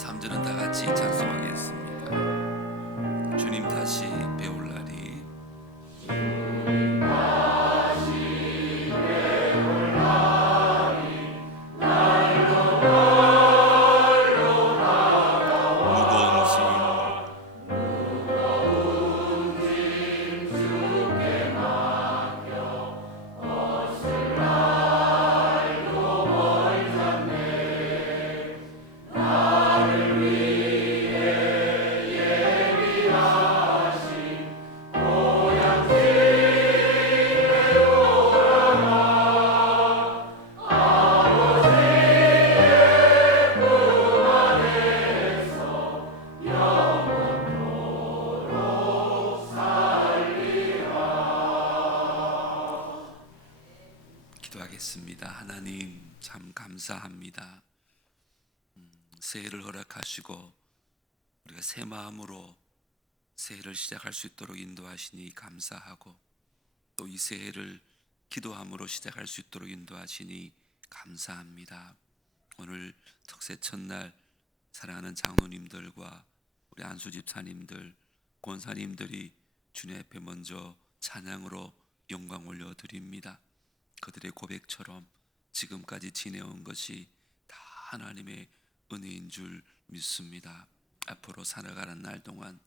3절은 다 같이 찬송하겠습니다. 주님 다시 배울 기도하겠습니다. 하나님 참 감사합니다. 음, 새해를 허락하시고 우리가 새 마음으로 새해를 시작할 수 있도록 인도하시니 감사하고 또 이 새해를 기도함으로 시작할 수 있도록 인도하시니 감사합니다. 오늘 특세 첫날 사랑하는 장로님들과 우리 안수 집사님들, 권사님들이 주님 앞에 먼저 찬양으로 영광 올려 드립니다. 그들의 고백처럼 지금까지 지내온 것이 다 하나님의 은혜인 줄 믿습니다. 앞으로 살아가는 날 동안